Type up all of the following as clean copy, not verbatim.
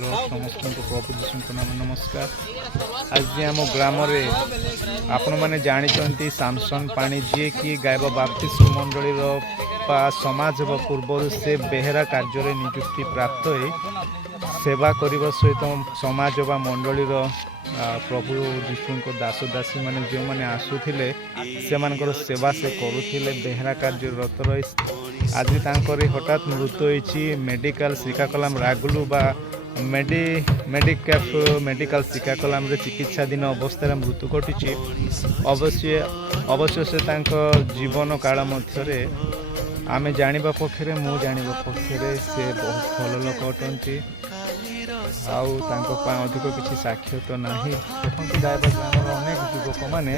Hello समस्त प्रभु जीशु नाम नमस्कार। आज आम ग्राम आपण मैंने जानते सामसन पाणी जी कि गायब बाप्तिस्म मंडली समाज पूर्व से बेहेरा कार्य नियुक्ति प्राप्त हो सेवा करने सहित समाज बा मंडली प्रभु जीशु दास दासी मैंने जो मैंने आसुले से सेवा से करुले बेहेरा कार्यरत रही आज हठात मृत्यु होती मेडिकल श्रीकाकुलम रागुलू बा मेडिकल श्रीकाकुलम चिकित्साधीन अवस्था मृत्यु घटी। अवश्य से जीवन काल मध्य आमे जानिबा पक्षरे मु जानिबा पक्षरे से बहुत भल लोक अटंती आउ अधिक किसी साक्ष्य तो नहीं। देखते गायबा ग्राम अनेक युवक मैंने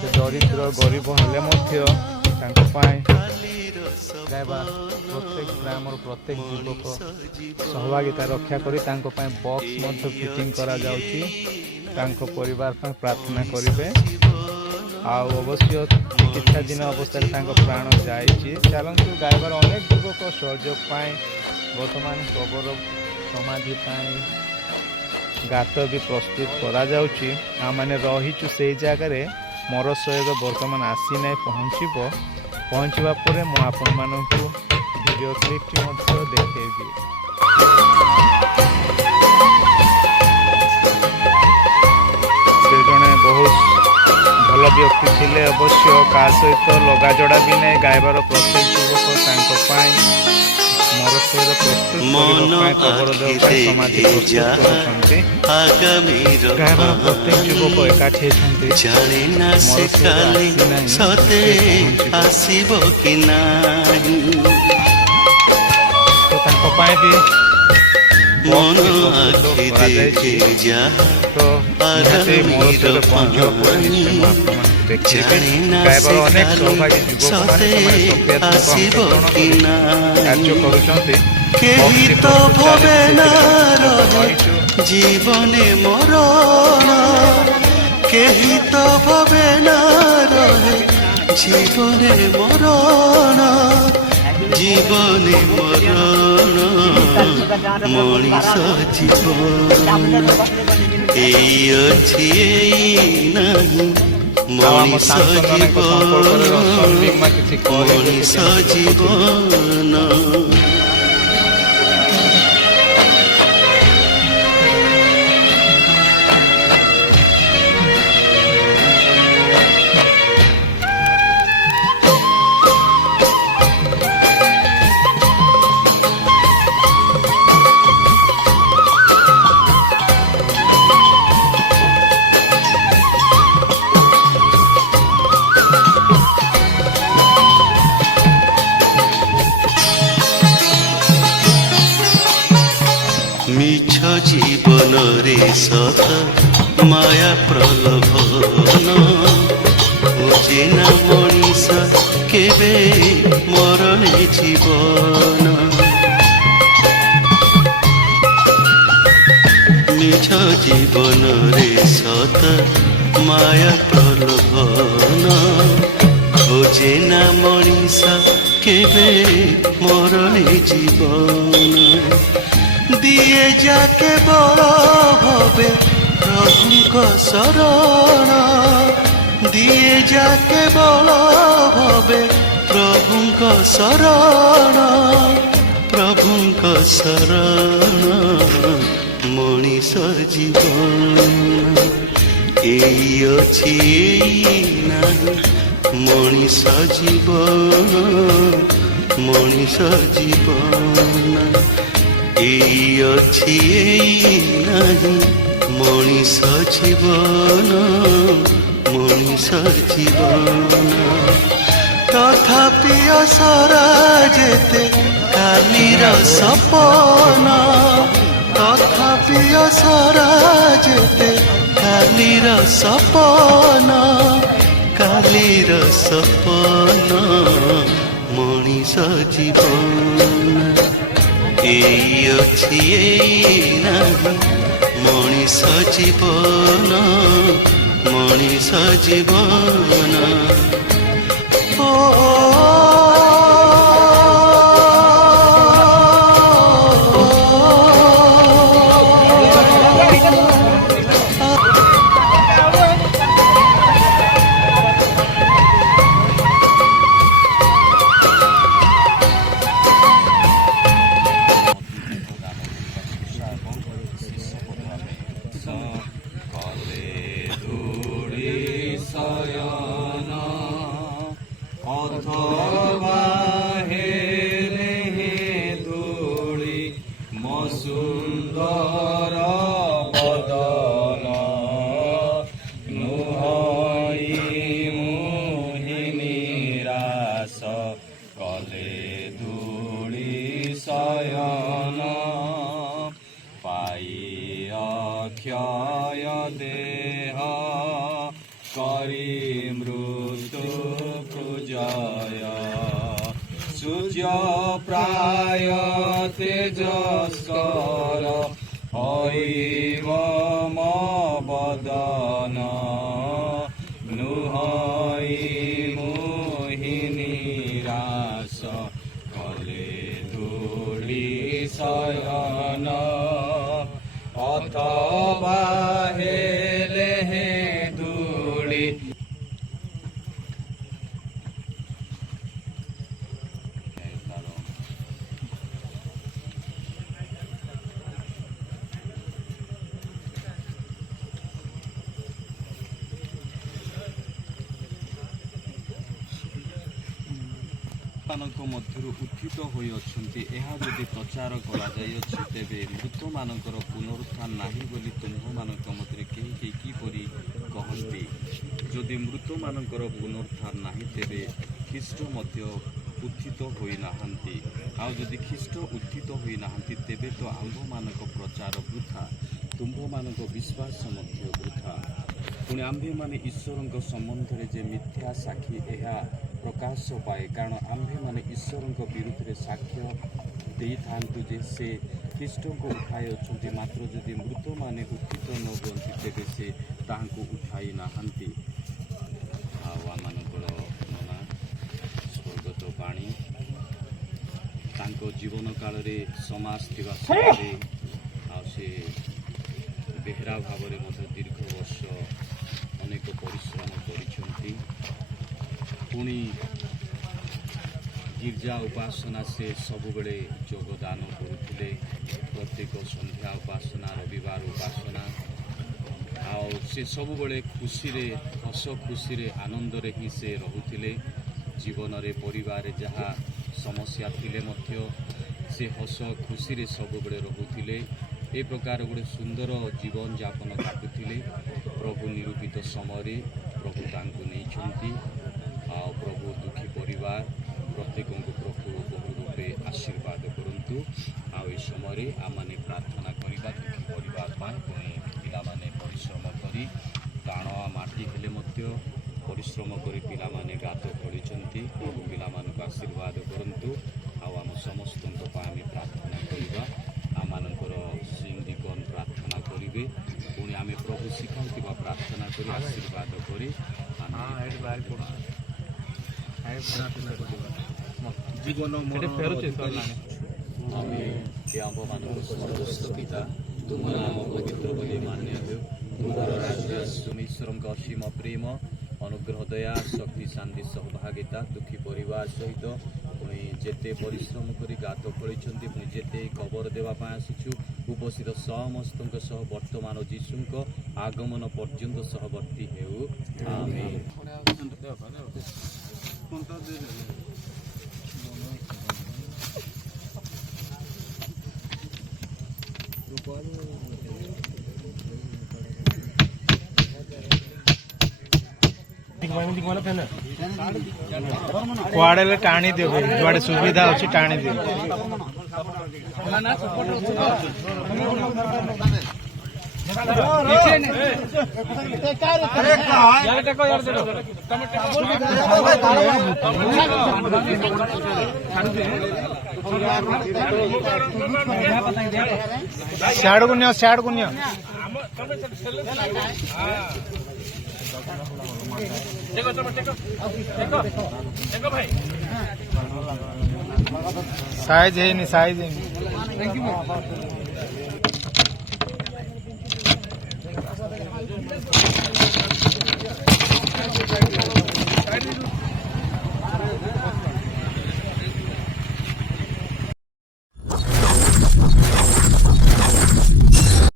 से दरिद्र गरीब हेले गायबा प्रत्येक ग्राम प्रत्येक युवक सहभागिता रक्षा कर बॉक्स फिटिंग करा जाउची परिवार प्रार्थना करेंगे। अवश्य चिकित्साधीन अवस्था प्राण जाइए। चलतु गायबार अनेक युवक सहयोग बर्तमान कबर समाधि गात भी प्रस्तुत करा जाउची। आमने रहीचु से जगार मोर सहयोग बर्तमान आसी ना पहुँचवा पर मु आपण मानक वीडियो क्लिप देखेबी। से जड़े बहुत भल व्यक्ति थे अवश्य का सहित लगाजड़ा भी नहीं गायबार प्रत्येक युवक मरशयर प्रस्तुत खबर देवाई समाधि गायबार प्रत्येक युवक एकाठी गायबार अनेक सहभागी जीवने मरण केही तो भवे ना रहे जीवने मरण जीवने मरण मनीष जीवन एई अछि एई नाही मनीष जीवन मनीष जीवन। मिछ जीवन रे सत माया प्रलोभन बुझेना मनीष केबे मरणे जीवन। मिछ जीवन रे सत माया प्रलोभन बुझेना मनीष केबे मरणे जीवन। दिए जाके बड़ भवे प्रभु शरण दिए जाके बड़ भवे प्रभु शरण मनीष जीवन एई अछि एई नाही मनीष जीवन मनीष जीवन एई अछि एई नाही मनीष जीवन मनीष जीवन। तथापि असरा जेते कालीर सपन तथापि असरा जेते कालीर सपन मनीष जीवन एई अछि एई नाही मनीष जीवन मनीष जीवन। কলে ধূলি শয়ন পাই অক্ষয় দেহ করি মৃত্যু প্রজয় সূর্য প্রায় তেজস্কর হইব বদন নুহই মোহিনী রাস কলে ধূলি শয়ন অথবা হেলে ধূলি ମାନଙ୍କ ମଧ୍ୟରୁ ଉତ୍ଥିତ ହୋଇଅଛନ୍ତି ଏହା ଯଦି ପ୍ରଚାର କରାଯାଇଅଛି ତେବେ ମୃତମାନଙ୍କର ପୁନରୁତ୍ଥାନ ନାହିଁ ବୋଲି ତୁମ୍ଭମାନଙ୍କ ମଧ୍ୟରେ କେହି କେହି କିପରି କହନ୍ତି ଯଦି ମୃତମାନଙ୍କର ପୁନରୁତ୍ଥାନ ନାହିଁ ତେବେ ଖ୍ରୀଷ୍ଟ ମଧ୍ୟ ଉତ୍ଥିତ ହୋଇନାହାନ୍ତି ଆଉ ଯଦି ଖ୍ରୀଷ୍ଟ ଉତ୍ଥିତ ହୋଇନାହାନ୍ତି ତେବେ ତ ଆମ୍ଭମାନଙ୍କ ପ୍ରଚାର ବୃଥା ତୁମ୍ଭମାନଙ୍କ ବିଶ୍ୱାସ ମଧ୍ୟ ବୃଥା ପୁଣି ଆମ୍ଭେମାନେ ଈଶ୍ୱରଙ୍କ ସମ୍ବନ୍ଧରେ ଯେ ମିଥ୍ୟା ସାକ୍ଷୀ ଏହା ପ୍ରକାଶ ପାଏ କାରଣ ଆମ୍ଭେମାନେ ଈଶ୍ୱରଙ୍କ ବିରୁଦ୍ଧରେ ସାକ୍ଷ୍ୟ ଦେଇଥାନ୍ତୁ ଯେ ସେ ଖ୍ରୀଷ୍ଟଙ୍କୁ ଉଠାଇ ଅଛନ୍ତି ମାତ୍ର ଯଦି ମୃତମାନେ ଉତ୍ଥିତ ନ ହୁଅନ୍ତି ତେବେ ସେ ତାହାଙ୍କୁ ଉଠାଇ ନାହାନ୍ତି ଆଉ ଆମମାନଙ୍କର ନନା ସ୍ୱର୍ଗତ ବାଣୀ ତାଙ୍କ ଜୀବନ କାଳରେ ସମାଜ ଥିବା ସମୟରେ ଆଉ ସେ ବେହେରା ଭାବରେ ମଧ୍ୟ ଦୀର୍ଘ ବର୍ଷ ଅନେକ ପରିଶ୍ରମ କରିଛନ୍ତି ପୁଣି ଗିର୍ଜା ଉପାସନା ସେ ସବୁବେଳେ ଯୋଗଦାନ କରୁଥିଲେ ପ୍ରତ୍ୟେକ ସନ୍ଧ୍ୟା ଉପାସନା ରବିବାର ଉପାସନା ଆଉ ସେ ସବୁବେଳେ ଖୁସିରେ ହସ ଖୁସିରେ ଆନନ୍ଦରେ ହିଁ ସେ ରହୁଥିଲେ ଜୀବନରେ ପରିବାରରେ ଯାହା ସମସ୍ୟା ଥିଲେ ମଧ୍ୟ ସେ ହସ ଖୁସିରେ ସବୁବେଳେ ରହୁଥିଲେ ଏ ପ୍ରକାର ଗୋଟେ ସୁନ୍ଦର ଜୀବନଯାପନ କାଟୁଥିଲେ ପ୍ରଭୁ ନିରୂପିତ ସମୟରେ ପ୍ରଭୁ ତାଙ୍କୁ ନେଇଛନ୍ତି ଆଉ ପ୍ରଭୁ ଦୁଃଖୀ ପରିବାର ପ୍ରତ୍ୟେକଙ୍କୁ ପ୍ରଭୁ ବହୁ ରୂପେ ଆଶୀର୍ବାଦ କରନ୍ତୁ ଆଉ ଏ ସମୟରେ ଆମମାନେ ପ୍ରାର୍ଥନା କରିବା ଦୁଃଖୀ ପରିବାର ପାଇଁ ପୁଣି ପିଲାମାନେ ପରିଶ୍ରମ କରି ଟାଣ ମାଟି ହେଲେ ମଧ୍ୟ ପରିଶ୍ରମ କରି ପିଲାମାନେ ଗାତ ଖୋଳିଛନ୍ତି ପ୍ରଭୁ ପିଲାମାନଙ୍କୁ ଆଶୀର୍ବାଦ କରନ୍ତୁ ଆଉ ଆମ ସମସ୍ତଙ୍କ ପାଇଁ ଆମେ ପ୍ରାର୍ଥନା କରିବା ଆମମାନଙ୍କର ସିନ୍ଦିକନ ପ୍ରାର୍ଥନା କରିବେ ପୁଣି ଆମେ ପ୍ରଭୁ ଶିଖାଉଥିବା ପ୍ରାର୍ଥନା କରି ଆଶୀର୍ବାଦ କରି ଜୀବନ ଆମେ ଏ ଆମ୍ଭମାନଙ୍କ ସ୍ୱର୍ଗସ୍ଥ ପିତା ତୁମ ନାମ ପବିତ୍ର ବୋଲି ମାନ୍ୟ ହେଉ ତୁମର ରାଜ୍ୟ ଈଶ୍ୱରଙ୍କ ଅସୀମ ପ୍ରେମ ଅନୁଗ୍ରହ ଦୟା ଶକ୍ତି ଶାନ୍ତି ସହଭାଗିତା ଦୁଃଖୀ ପରିବାର ସହିତ ପୁଣି ଯେତେ ପରିଶ୍ରମ କରି ଗାତ ଖୋଳିଛନ୍ତି ପୁଣି ଯେତେ କବର ଦେବା ପାଇଁ ଆସିଛୁ ଉପସ୍ଥିତ ସମସ୍ତଙ୍କ ସହ ବର୍ତ୍ତମାନ ଯୀଶୁଙ୍କ ଆଗମନ ପର୍ଯ୍ୟନ୍ତ ସହବର୍ତ୍ତୀ ହେଉ ଆମେନ୍। କୁଆଡ଼େ ଟାଣି ଦିଅ ଭାଇ ଯୁଆଡ଼େ ସୁବିଧା ଅଛି ଟାଣି ଦିଅ ସିଆଡ଼କୁ ନିଅ ସିଆଡ଼କୁ ନିଅ ସାଇଜ ହେଇନି ସାଇଜ ହେଇନି।